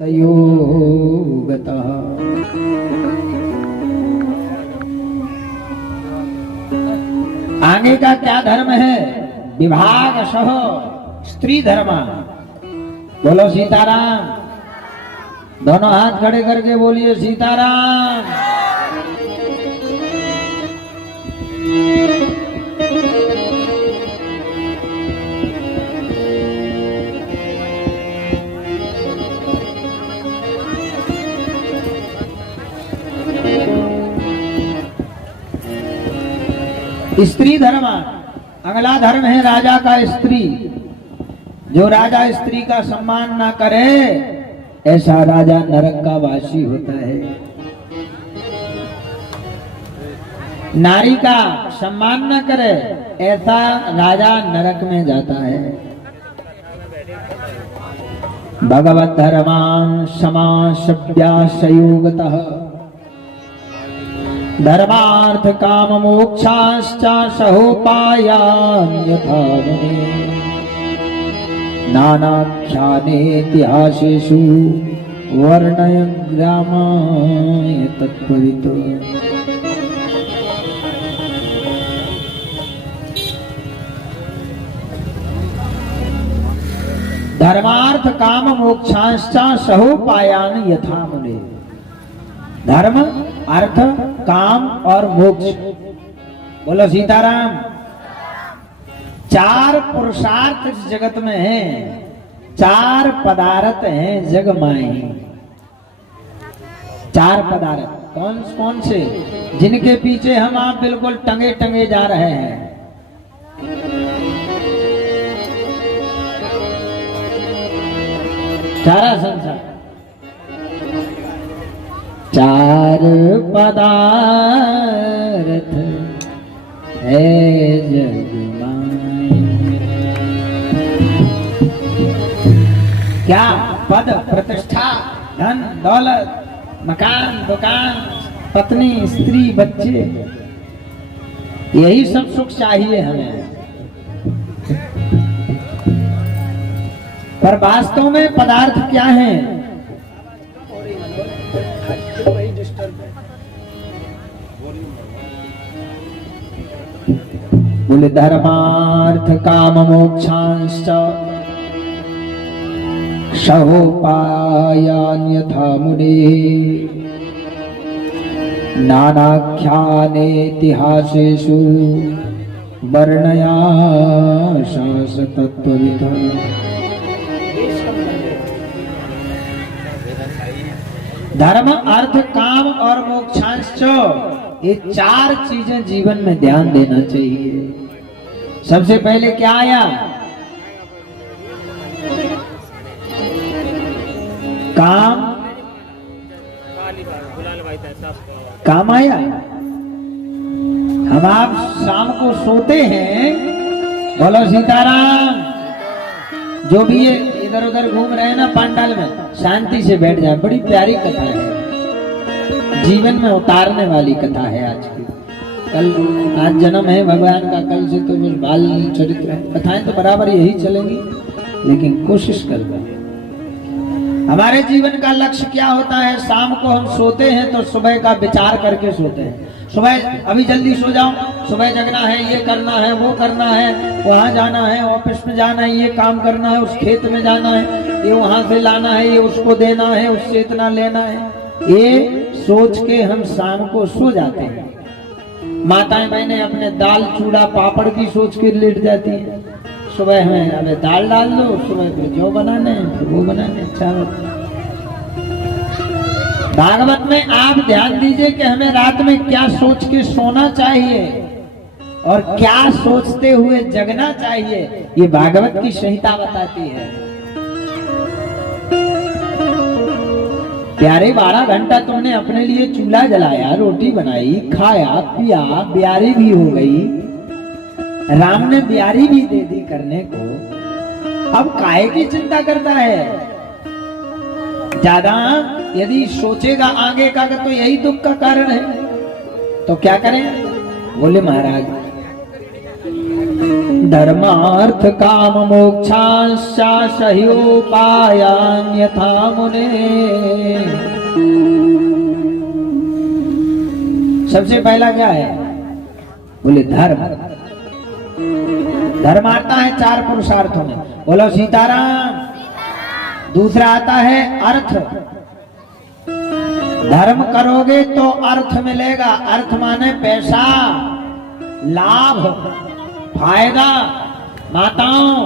योगतः आगे का क्या धर्म है? विभाग सह स्त्री धर्म। बोलो सीताराम। दोनों हाथ खड़े करके बोलिए सीताराम। स्त्री धर्म अगला धर्म है राजा का स्त्री। जो राजा स्त्री का सम्मान ना करे ऐसा राजा नरक का वासी होता है। नारी का सम्मान न करे ऐसा राजा नरक में जाता है। भगवत धर्मान समासव्यासयोगतः धर्मार्थ काम मोक्षाश्च सहोपायान् यथा मुने नानाख्यानेतिहासेषु वर्णयन्ग्रामाय तत्त्ववितो। धर्मार्थ काम मोक्षाश्च सहोपायान् यथा मुने। धर्म, अर्थ, काम और मोक्ष। बोलो सीताराम। चार पुरुषार्थ इस जगत में हैं, चार पदार्थ हैं जग माई। चार पदार्थ कौन कौन से? जिनके पीछे हम आप बिल्कुल टंगे टंगे जा रहे हैं। सारा संसार चार पदार्थ है जग माई। क्या? पद, प्रतिष्ठा, धन, दौलत, मकान, दुकान, पत्नी, स्त्री, बच्चे, यही सब सुख चाहिए हमें। पर वास्तव में पदार्थ क्या है? बोले धर्मार्थ काम मोक्षांश्च सहोपायान् यथा मुने नानाख्यानेतिहासेषु वर्णयाशास तत्त्वविदः। धर्म, अर्थ, काम और मोक्षांश, ये चार चीजें जीवन में ध्यान देना चाहिए। सबसे पहले क्या आया? काम। काम आया। हम आप शाम को सोते हैं, बोलो सीताराम। जो भी ये इधर उधर घूम रहे हैं ना पंडाल में, शांति से बैठ जाए। बड़ी प्यारी कथा है, जीवन में उतारने वाली कथा है आज की। कल आज जन्म है भगवान का, कल से तो बाल चरित्र है। कथाएं तो बराबर यही चलेंगी, लेकिन कोशिश कर रहे हैं। हमारे जीवन का लक्ष्य क्या होता है? शाम को हम सोते हैं तो सुबह का विचार करके सोते हैं। सुबह अभी जल्दी सो जाओ, सुबह जगना है, ये करना है, वो करना है, वहां जाना है, ऑफिस में जाना है, ये काम करना है, उस खेत में जाना है, ये वहां से लाना है, ये उसको देना है, उससे इतना लेना है। ये सोच के हम शाम को सो जाते हैं। माताएं बहनें अपने दाल चूड़ा पापड़ की सोच के लेट जाती है। सुबह हमें अबे दाल डाल दो, सुबह फिर जो बनाने फिर वो बनाने। चावल। भागवत में आप ध्यान दीजिए कि हमें रात में क्या सोच के सोना चाहिए और क्या सोचते हुए जगना चाहिए। ये भागवत की संहिता बताती है। प्यारे 12 घंटा तुमने अपने लिए चूल्हा जलाया, रोटी बनाई, खाया पिया, ब्यारी भी हो गई। राम ने ब्यारी भी दे दी करने को। अब काहे की चिंता करता है? ज्यादा यदि सोचेगा आगे का तो यही दुख का कारण है। तो क्या करें? बोले महाराज धर्मार्थ काम मोक्षांश्चाशह्योपायान्यथा मुने। सबसे पहला क्या है? बोले धर्म। धर्म आता है 4 पुरुषार्थों में, बोलो सीताराम। दूसरा आता है अर्थ। धर्म करोगे तो अर्थ मिलेगा। अर्थ माने पैसा, लाभ, फायदा। माताओं,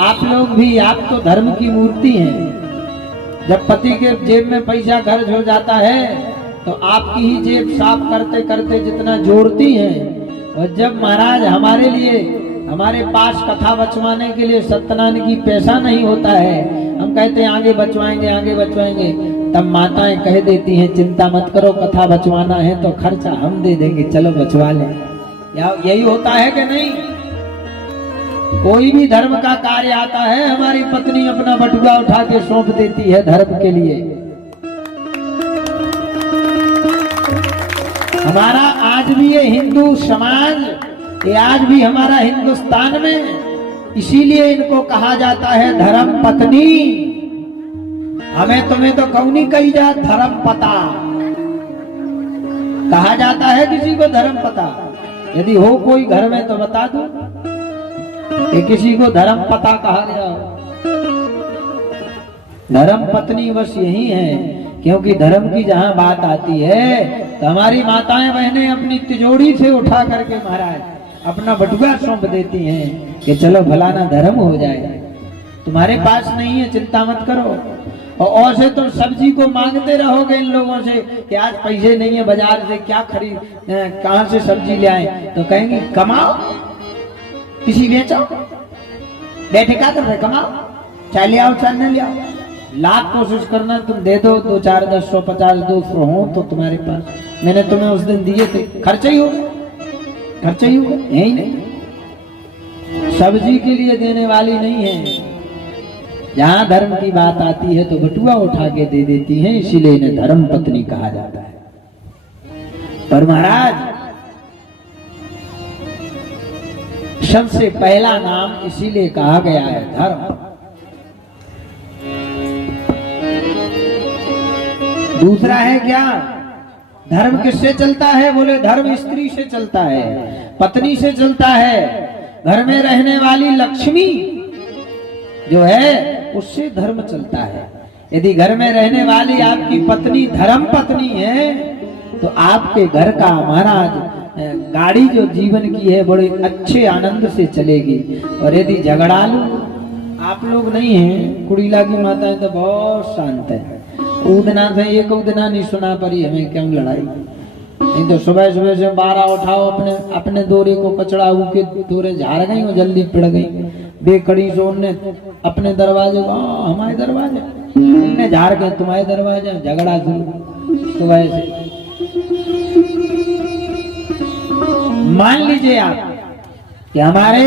आप लोग भी, आप तो धर्म की मूर्ति हैं। जब पति के जेब में पैसा खर्च हो जाता है तो आपकी ही जेब साफ करते करते जितना जोड़ती हैं, और जब महाराज हमारे लिए, हमारे पास कथा बचवाने के लिए सत्यनारायण की पैसा नहीं होता है, हम कहते हैं आगे बचवाएंगे आगे बचवाएंगे, तब माताएं कह देती हैं चिंता मत करो, कथा बचवाना है तो खर्चा हम दे देंगे, चलो बचवा लें। यही होता है कि नहीं? कोई भी धर्म का कार्य आता है, हमारी पत्नी अपना बटुआ उठा के सौंप देती है धर्म के लिए। हमारा आज भी ये हिंदू समाज, ये आज भी हमारा हिंदुस्तान में, इसीलिए इनको कहा जाता है धर्म पत्नी। हमें तुम्हें तो कौनी कही जा, धर्म पता कहा जाता है किसी को धर्म पता। यदि हो कोई घर में तो बता दो कि किसी को धर्म पता कहा गया। धर्म पत्नी बस यही है, क्योंकि धर्म की जहां बात आती है तो हमारी माताएं बहनें अपनी तिजोरी से उठा करके महाराज अपना बटुआ सौंप देती हैं कि चलो फलाना धर्म हो जाए। तुम्हारे पास नहीं है चिंता मत करो। और से तुम सब्जी को मांगते रहोगे इन लोगों से कि आज पैसे नहीं है, बाजार से क्या खरीद, कहां से सब्जी ले आए, तो कहेंगे कमाओ, किसी बेचो, बैठे क्या कर रहे, कमाओ, चाहे ले आओ चाहे न ले आओ। लाख कोशिश करना तुम दे दो, 2 4 10 100 50 200 हो तो तुम्हारे पास। मैंने तुम्हें उस दिन दिए थे, खर्चा ही होगा, खर्चा ही होगा, यही नहीं। सब्जी के लिए देने वाली नहीं है। जहां धर्म की बात आती है तो बटुआ उठा के दे देती हैं, इसीलिए इन्हें धर्म पत्नी कहा जाता है। पर महाराज सबसे पहला नाम इसीलिए कहा गया है धर्म। दूसरा है क्या? धर्म किससे चलता है? बोले धर्म स्त्री से चलता है, पत्नी से चलता है। घर में रहने वाली लक्ष्मी जो है उससे धर्म चलता है। यदि घर में रहने वाली आपकी पत्नी धर्म पत्नी है तो आपके घर का महाराज गाड़ी जो जीवन की है बड़े अच्छे आनंद से चलेगी। और यदि झगड़ालू आप लोग नहीं हैं, कुड़ीला की माताएं तो बहुत शांत है, उदना से एक उदना नहीं सुना पड़ी हमें क्यों लड़ाई। नहीं तो सुबह सुबह से 12 उठाओ, अपने दोरे को कचड़ा के दोरे झाड़ गई और जल्दी पिड़ गई। बेकड़ी से उनने अपने दरवाजे को, हमारे दरवाजे उनने झाड़ के तुम्हारे दरवाजे, झगड़ा शुरू सुबह से। मान लीजिए आप कि हमारे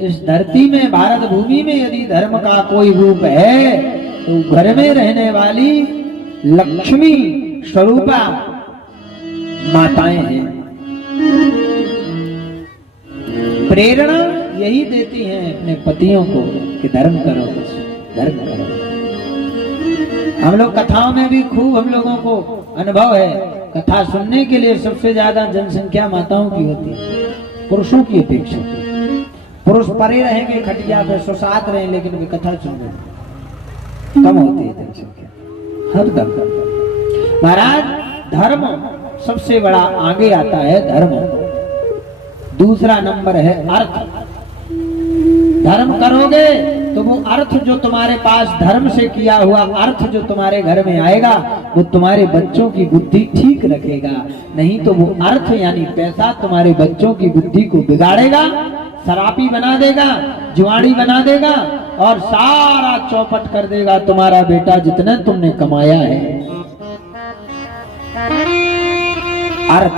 इस धरती में, भारत भूमि में यदि धर्म का कोई रूप है तो घर में रहने वाली लक्ष्मी स्वरूपा माताएं हैं। प्रेरणा यही देती हैं अपने पतियों को कि धर्म करो, धर्म करो। हम लोग कथाओं में भी खूब हम लोगों को अनुभव है, कथा सुनने के लिए सबसे ज्यादा जनसंख्या माताओं की होती है, पुरुषों की अपेक्षा। पुरुष परे रहेंगे खटिया पे, सुसात रहे, लेकिन वे कथा सुन रहे कम होती है जनसंख्या हर दम। महाराज धर्म सबसे बड़ा आगे आता है, धर्म। दूसरा नंबर है अर्थ। धर्म करोगे तो वो अर्थ जो तुम्हारे पास धर्म से किया हुआ अर्थ जो तुम्हारे घर में आएगा वो तुम्हारे बच्चों की बुद्धि ठीक रखेगा। नहीं तो वो अर्थ यानी पैसा तुम्हारे बच्चों की बुद्धि को बिगाड़ेगा, शराबी बना देगा, जुआड़ी बना देगा और सारा चौपट कर देगा तुम्हारा बेटा जितना तुमने कमाया है। अर्थ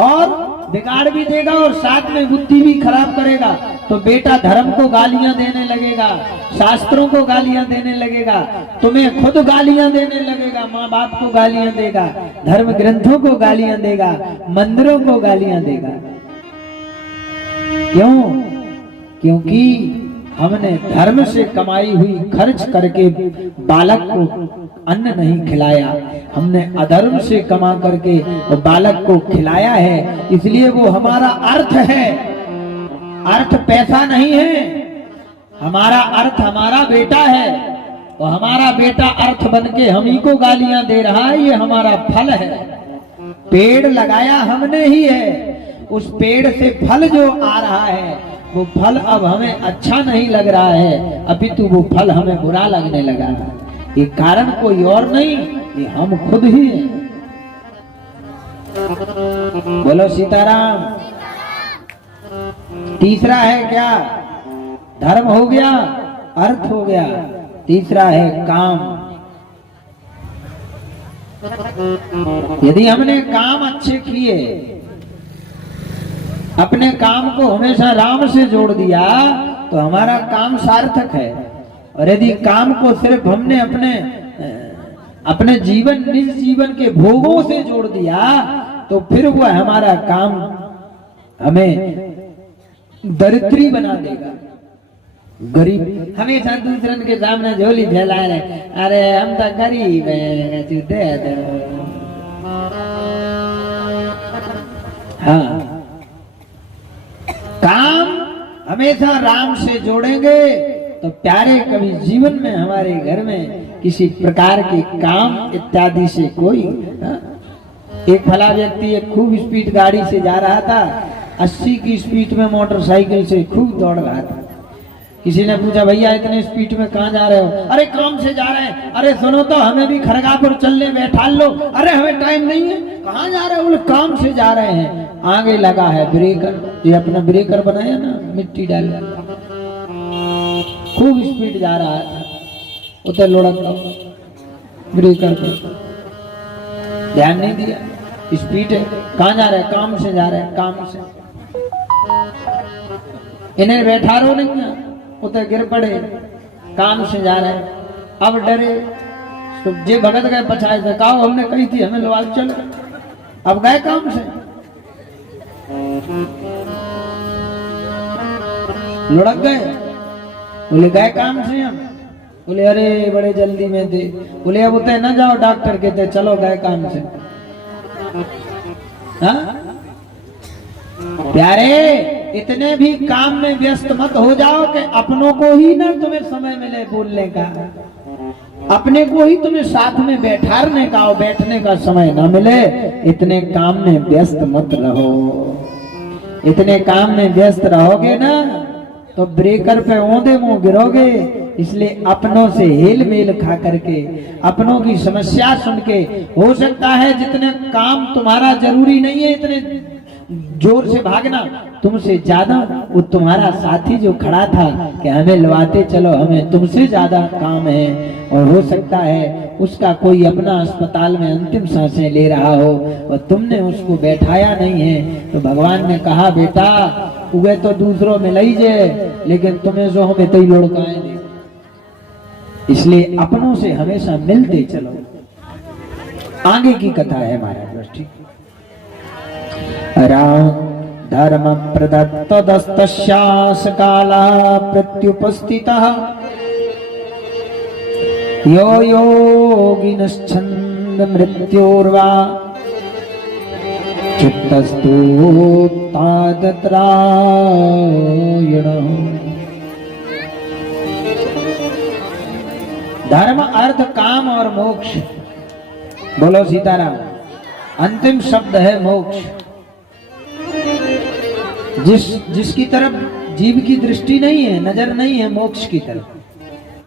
और बिगाड़ भी देगा और साथ में बुद्धि भी खराब करेगा। तो बेटा धर्म को गालियां देने लगेगा, शास्त्रों को गालियां देने लगेगा, तुम्हें खुद गालियां देने लगेगा, माँ बाप को गालियां देगा, धर्म ग्रंथों को गालियां देगा, मंदिरों को गालियां देगा। क्यों? क्योंकि हमने धर्म से कमाई हुई खर्च करके बालक को अन्न नहीं खिलाया, हमने अधर्म से कमा करके वो बालक को खिलाया है, इसलिए वो हमारा अर्थ है। अर्थ पैसा नहीं है, हमारा अर्थ हमारा बेटा है, और हमारा बेटा अर्थ बन के हम ही को गालियां दे रहा है, ये हमारा फल है। पेड़ लगाया हमने ही है, उस पेड़ से फल जो आ रहा है वो फल अब हमें अच्छा नहीं लग रहा है, अपितु वो फल हमें बुरा लगने लगा है। ये कारण कोई और नहीं, ये हम खुद ही हैं। बोलो सीताराम। तीसरा है क्या? धर्म हो गया, अर्थ हो गया, तीसरा है काम। यदि हमने काम अच्छे किए, अपने काम को हमेशा राम से जोड़ दिया तो हमारा काम सार्थक है। और यदि काम को सिर्फ हमने अपने जीवन निज जीवन के भोगों से जोड़ दिया तो फिर वह हमारा काम हमें दरिद्री बना देगा, गरीब। हमेशा दूसरन के सामने झोली फैला रहे, अरे हम तो गरीब हैं, दे दो। हाँ, काम हमेशा राम से जोड़ेंगे तो प्यारे कभी जीवन में हमारे घर में किसी प्रकार के काम इत्यादि से कोई एक फला व्यक्ति एक खूब स्पीड गाड़ी से जा रहा था, 80 की स्पीड में मोटरसाइकिल से खूब दौड़ रहा था। किसी ने पूछा, भैया इतने स्पीड में कहाँ जा रहे हो? अरे काम से जा रहे हैं। अरे सुनो तो हमें भी खरगापुर चलने बैठा लो। अरे हमें टाइम नहीं है। कहाँ जा रहे हो? बोले काम से जा रहे हैं। आगे लगा है ब्रेकर, ये अपना ब्रेकर बनाया ना, मिट्टी डाल, खूब स्पीड जा रहा है, उतर लुढ़क ब्रेकर पर ध्यान नहीं दिया, स्पीड है। कहाँ जा रहे हैं? काम से जा रहे हैं, काम से। इन्हें बैठा रो नहीं, उतर गिर पड़े, काम से जा रहे हैं। अब डरे तो जे भगत गए पछाए से, कहा हमने कही थी हमें लो आज चलो। अब गए काम से, लुढ़क गए। बोले गए काम से हम। बोले अरे बड़े जल्दी में थे। बोले अब उतने न जाओ, डॉक्टर कहते चलो गए काम से। हाँ प्यारे, इतने भी काम में व्यस्त मत हो जाओ कि अपनों को ही ना तुम्हें समय मिले बोलने का, अपने को ही तुम्हें साथ में बैठाने का और बैठने का समय ना मिले। इतने काम में व्यस्त मत रहो। इतने काम में व्यस्त रहोगे ना तो ब्रेकर पे औंधे मुंह गिरोगे। इसलिए अपनों से हेल मेल खा करके, अपनों की समस्या सुन के, हो सकता है जितने काम तुम्हारा जरूरी नहीं है इतने जोर से भागना, तुमसे ज्यादा वो तुम्हारा साथी जो खड़ा था कि हमें लवाते चलो, हमें तुमसे ज्यादा काम है, और हो सकता है उसका कोई अपना अस्पताल में अंतिम सांसें ले रहा हो और तुमने उसको बैठाया नहीं है। तो भगवान ने कहा बेटा उगे तो दूसरों में लई जे, लेकिन तुम्हें जो हमें तई लुढ़काए नहीं। इसलिए अपनों से हमेशा मिलते चलो। आगे की कथा है महाराज। ठीक, राम धर्म प्रदत्तदस्तस्यास काला प्रत्युपस्थितः यो योगिनश्छन्द मृत्योर्वा चित्तस्तु तादत्रायणः। धर्म अर्थ काम और मोक्ष। बोलो सीताराम। अंतिम शब्द है मोक्ष। जिसकी तरफ जीव की दृष्टि नहीं है, नजर नहीं है मोक्ष की तरफ,